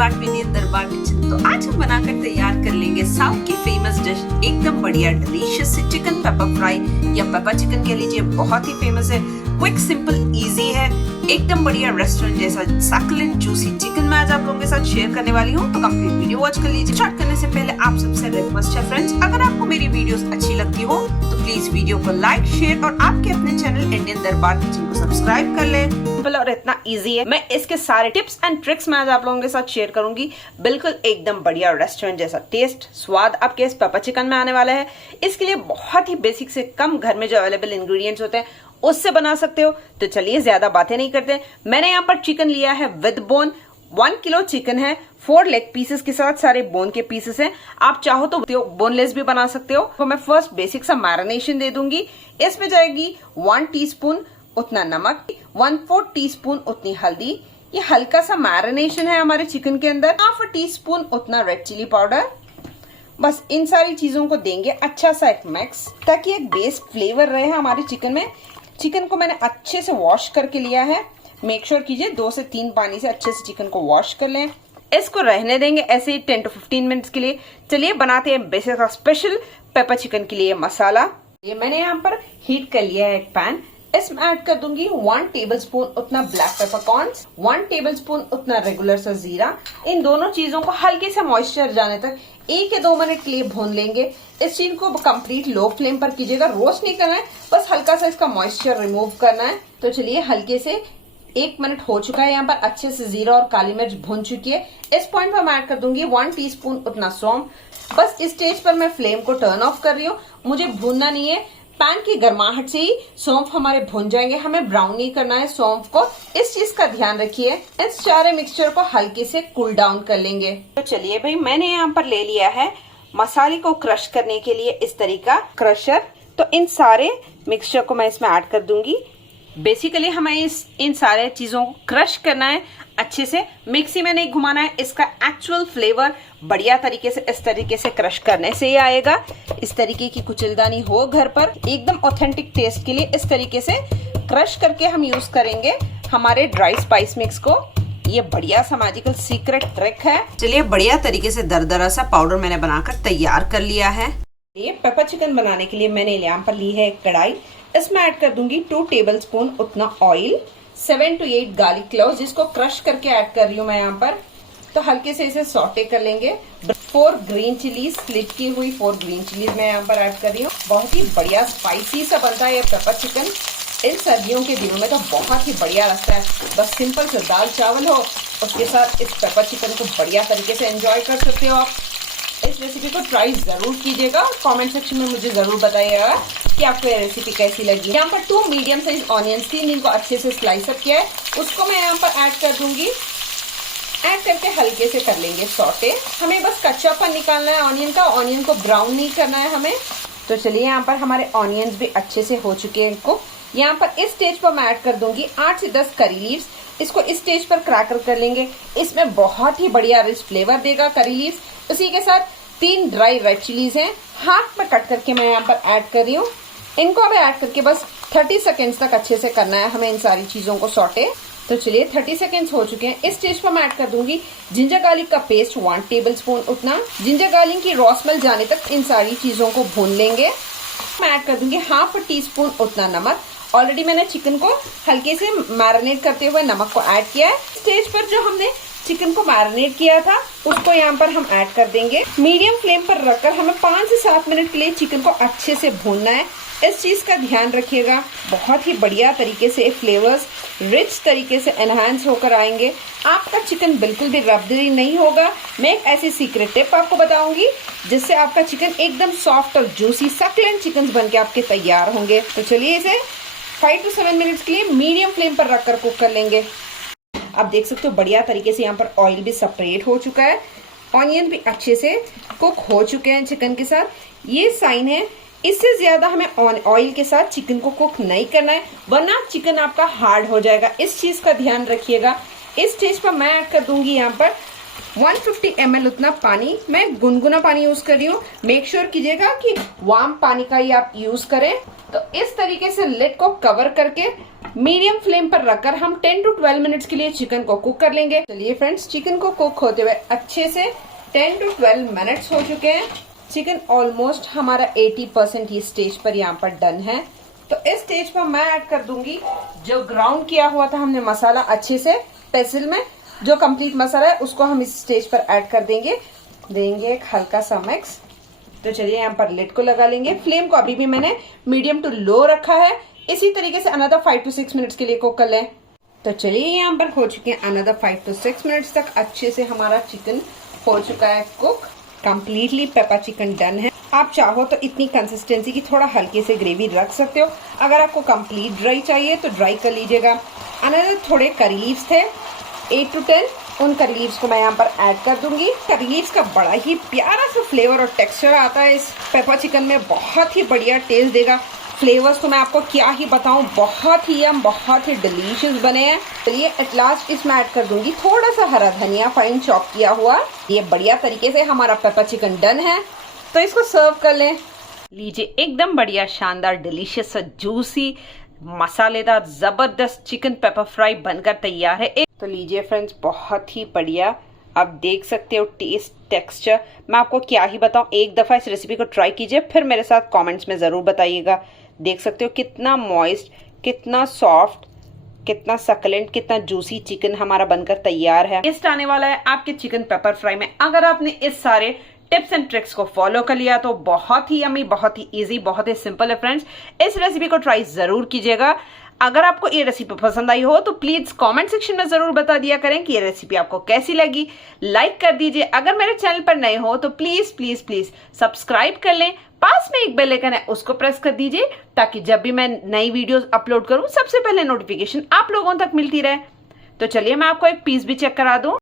Back with Indian दरबार kitchen. तो आज हम बनाकर तैयार कर लेंगे साउथ की फेमस डिश, एकदम बढ़िया डिलीशियस से चिकन पेपर फ्राई या पेपर चिकन कह लीजिए। बहुत ही फेमस है, क्विक सिंपल इजी है, एकदम बढ़िया रेस्टोरेंट जैसा सक्लेंट जूसी चिकन मैं आज आप लोगों के साथ शेयर करने वाली हूँ। तो कंप्लीट वीडियो वॉच कर लीजिए। स्टार्ट करने से पहले आप सबसे रिक्वेस्ट है फ्रेंड्स, अगर आपको मेरी वीडियोस अच्छी लगती हो तो प्लीज वीडियो को लाइक शेयर और आपके अपने चैनल इंडियन दरबार किचन को सब्सक्राइब कर ले। सिंपल और इतना इजी है। मैं इसके सारे टिप्स एंड ट्रिक्स मैं आज आप लोगों के साथ शेयर करूंगी। बिल्कुल एकदम बढ़िया रेस्टोरेंट जैसा टेस्ट स्वाद आपके इस पेपर चिकन में आने वाला है। इसके लिए बहुत ही बेसिक से कम घर में जो अवेलेबल इंग्रेडिएंट्स होते हैं उससे बना सकते हो। तो चलिए ज्यादा बातें नहीं करते। मैंने यहाँ पर चिकन लिया है विद बोन, 1 किलो चिकन है, 4 लेग पीसेस के साथ सारे बोन के पीसेस हैं। आप चाहो तो बोनलेस भी बना सकते हो। तो मैं फर्स्ट बेसिक सा मैरिनेशन दे दूंगी। इसमें जाएगी 1 टीस्पून उतना नमक, 1/4 टीस्पून उतनी हल्दी। ये हल्का सा मैरिनेशन है हमारे चिकन के अंदर। 1/2 टीस्पून उतना रेड चिली पाउडर। बस इन सारी चीजों को देंगे अच्छा सा एक मिक्स, ताकि एक बेस फ्लेवर रहे हमारे चिकन में। चिकन को मैंने अच्छे से वॉश करके लिया है। मेक श्योर कीजिए 2 से 3 पानी से अच्छे से चिकन को वॉश कर लें। इसको रहने देंगे ऐसे ही 10 to 15 मिनट्स के लिए। चलिए बनाते हैं बेसिक स्पेशल पेपर चिकन के लिए मसाला। ये मैंने यहाँ पर हीट कर लिया है एक पैन। इसमें ऐड कर दूंगी 1 टेबलस्पून उतना ब्लैक पेपरकॉर्न्स, 1 टेबलस्पून उतना रेगुलर सा जीरा। इन दोनों चीजों को हल्के से मॉइस्चर जाने तक 1 या 2 मिनट के लिए भून लेंगे। इस चीज को कंप्लीट लो फ्लेम पर कीजिएगा, रोस्ट नहीं करना है, बस हल्का सा इसका मॉइस्चर रिमूव करना है। तो चलिए हल्के से 1 मिनट हो चुका है। यहाँ पर अच्छे से जीरा और काली मिर्च भून चुकी है। इस पॉइंट पर मैं ऐड कर दूंगी 1 टीस्पून उतना सौंफ। बस इस स्टेज पर मैं फ्लेम को टर्न ऑफ कर रही हूँ, मुझे भूनना नहीं है। पैन की गर्माहट से ही सौंफ हमारे भुन जाएंगे, हमें ब्राउन नहीं करना है सौंफ को। इस चीज का ध्यान रखिए। इस सारे मिक्सचर को हल्के से कूल डाउन कर लेंगे। तो चलिए भाई, मैंने यहाँ पर ले लिया है मसाले को क्रश करने के लिए इस तरीका क्रशर। तो इन सारे मिक्सचर को मैं इसमें ऐड कर दूंगी। बेसिकली हमें इन सारे चीजों को क्रश करना है अच्छे से, मिक्सी में नहीं घुमाना है। इसका एक्चुअल फ्लेवर बढ़िया तरीके से इस तरीके से क्रश करने से ही आएगा। इस तरीके की कुचिलदानी हो घर पर, एकदम ऑथेंटिक टेस्ट के लिए इस तरीके से क्रश करके हम यूज करेंगे हमारे ड्राई स्पाइस मिक्स को। ये बढ़िया सा मैजिकल सीक्रेट ट्रिक है। चलिए बढ़िया तरीके से दरदरा सा पाउडर मैंने बनाकर तैयार कर लिया है। ये पेपर चिकन बनाने के लिए मैंने यहाँ पर ली है एक कढ़ाई। इसमें ऐड कर दूंगी 2 टेबलस्पून उतना ऑयल, 7 to 8 गार्लिक क्लोव्स, जिसको क्रश करके ऐड कर रही हूँ मैं यहाँ पर। तो हल्के से इसे सॉटे कर लेंगे। 4 ग्रीन चिलीज, स्लिट की हुई 4 ग्रीन चिलीज मैं यहाँ पर ऐड कर रही हूँ। बहुत ही बढ़िया स्पाइसी सा बनता है ये पेपर चिकन। इन सर्दियों के दिनों में तो बहुत ही बढ़िया लगता है। बस सिंपल से दाल चावल हो, उसके साथ इस पेपर चिकन को बढ़िया तरीके से एंजॉय कर सकते हो आप। इस रेसिपी को ट्राई जरूर कीजिएगा। कमेंट सेक्शन में मुझे जरूर बताइएगा कि आपको ये रेसिपी कैसी लगी। यहाँ पर 2 मीडियम साइज ऑनियंस थी, जिनको अच्छे से स्लाइस अप किया है, उसको मैं यहाँ पर ऐड कर दूंगी। ऐड करके हल्के से कर लेंगे सॉटे। हमें बस कच्चापन निकालना है ऑनियन का, ऑनियन को ब्राउन नहीं करना है हमें। तो चलिए यहाँ पर हमारे ऑनियंस भी अच्छे से हो चुके हैं। इनको यहाँ पर इस स्टेज पर मैं ऐड कर दूंगी 8 से 10 करी लीव्स। इसको इस स्टेज पर क्रैकर कर लेंगे। इसमें बहुत ही बढ़िया रिच फ्लेवर देगा करी लीव्स। उसी के साथ 3 ड्राई रेड चिलीज हैं, हाथ में कट करके मैं यहाँ पर ऐड कर रही हूँ। इनको अब ऐड करके बस 30 सेकेंड्स तक अच्छे से करना है हमें इन सारी चीजों को सॉटे। तो चलिए 30 सेकेंड्स हो चुके हैं। इस स्टेज पर मैं ऐड कर दूंगी जिंजर गार्लिक का पेस्ट 1 टेबलस्पून उतना। जिंजर गार्लिक की रॉ स्मेल जाने तक इन सारी चीजों को भून लेंगे। मैं ऐड कर दूंगी 1/2 टीस्पून उतना नमक। ऑलरेडी मैंने चिकन को हल्के से मैरिनेट करते हुए नमक को ऐड किया है। स्टेज पर जो हमने चिकन को मैरिनेट किया था उसको यहाँ पर हम ऐड कर देंगे। मीडियम फ्लेम पर रखकर हमें 5 से 7 मिनट के लिए चिकन को अच्छे से भूनना है। इस चीज का ध्यान रखिएगा। बहुत ही बढ़िया तरीके से फ्लेवर्स रिच तरीके से एनहांस होकर आएंगे। आपका चिकन बिल्कुल भी रबदरी नहीं होगा। मैं एक ऐसी सीक्रेट टिप आपको बताऊंगी जिससे आपका चिकन एकदम सॉफ्ट और जूसी सक्लेंट चिकन बन के आपके तैयार होंगे। तो चलिए इसे 5 to 7 मिनट्स के लिए मीडियम फ्लेम पर रखकर कुक कर लेंगे। आप देख सकते हो बढ़िया तरीके से यहाँ पर ऑयल भी सेपरेट हो चुका है, ऑनियन भी अच्छे से कुक हो चुके हैं चिकन के साथ। ये साइन है। इससे ज्यादा हमें ऑयल के साथ चिकन को कुक नहीं करना है, वरना चिकन आपका हार्ड हो जाएगा। इस चीज का ध्यान रखिएगा। इस स्टेज पर मैं ऐड कर दूंगी यहाँ पर 150 ml उतना पानी। मैं गुनगुना पानी यूज कर रही हूँ। मेक श्योर कीजिएगा कि वार्म पानी का ही आप यूज करें। तो इस तरीके से लिड को कवर करके मीडियम फ्लेम पर रखकर हम 10 to 12 मिनट्स के लिए चिकन को कुक कर लेंगे। चलिए फ्रेंड्स, चिकन को कुक होते हुए अच्छे से 10 to 12 मिनट्स हो चुके हैं। चिकन ऑलमोस्ट हमारा 80% ये स्टेज पर यहाँ पर डन है। तो इस स्टेज पर मैं ऐड कर दूंगी जो ग्राउंड किया हुआ था हमने मसाला अच्छे से पेसिल में, जो कंप्लीट मसाला है उसको हम इस स्टेज पर ऐड कर देंगे एक हल्का सा मिक्स। तो चलिए यहाँ पर लिड को लगा लेंगे। फ्लेम को अभी भी मैंने मीडियम टू लो रखा है। इसी तरीके से अनदर 5 to 6 मिनट्स के लिए कुक कर लें। तो चलिए यहाँ पर हो चुके हैं अनदर 5 to 6 मिनट्स तक अच्छे से हमारा चिकन हो चुका है cook. Completely pepper chicken done है। आप चाहो तो इतनी कंसिस्टेंसी की थोड़ा हल्की से ग्रेवी रख सकते हो। अगर आपको कंप्लीट ड्राई चाहिए तो ड्राई कर लीजिएगा। अनदर थोड़े करी लीव्स थे 8 to 10, उन करी लीव्स को मैं यहाँ पर ऐड कर दूंगी। करी लीव्स का बड़ा ही प्यारा सा फ्लेवर और टेक्सचर आता है इस पेपर चिकन में, बहुत ही बढ़िया टेस्ट देगा। फ्लेवर्स तो मैं आपको क्या ही बताऊं, बहुत ही डिलीशियस बने हैं। चलिए एट लास्ट इसमें ऐड कर दूंगी थोड़ा सा हरा धनिया फाइन चॉप किया हुआ। ये बढ़िया तरीके से हमारा पेपर चिकन डन है। तो इसको सर्व कर लें। लीजिए, एकदम बढ़िया शानदार डिलीशियस जूसी मसालेदार जबरदस्त चिकन पेपर फ्राई बनकर तैयार है। तो लीजिए फ्रेंड्स, बहुत ही बढ़िया आप देख सकते हो टेस्ट टेक्सचर। मैं आपको क्या ही बताऊं, एक दफ़ा इस रेसिपी को ट्राई कीजिए, फिर मेरे साथ कमेंट्स में ज़रूर बताइएगा। देख सकते हो कितना मॉइस्ट, कितना सॉफ्ट, कितना सकलेंट, कितना जूसी चिकन हमारा बनकर तैयार है। टेस्ट आने वाला है आपके चिकन पेपर फ्राई में। अगर आपने इस सारे टिप्स एंड ट्रिक्स को फॉलो कर लिया तो बहुत ही यम्मी, बहुत ही इजी, बहुत ही सिंपल है फ्रेंड्स। इस रेसिपी को ट्राई जरूर कीजिएगा। अगर आपको ये रेसिपी पसंद आई हो तो प्लीज कमेंट सेक्शन में जरूर बता दिया करें कि ये रेसिपी आपको कैसी लगी। लाइक कर दीजिए। अगर मेरे चैनल पर नए हो तो प्लीज प्लीज प्लीज सब्सक्राइब कर लें। पास में एक बेल आइकन है, उसको प्रेस कर दीजिए ताकि जब भी मैं नई वीडियोस अपलोड करूं सबसे पहले नोटिफिकेशन आप लोगों तक मिलती रहे। तो चलिए मैं आपको एक पीस भी चेक करा दूं।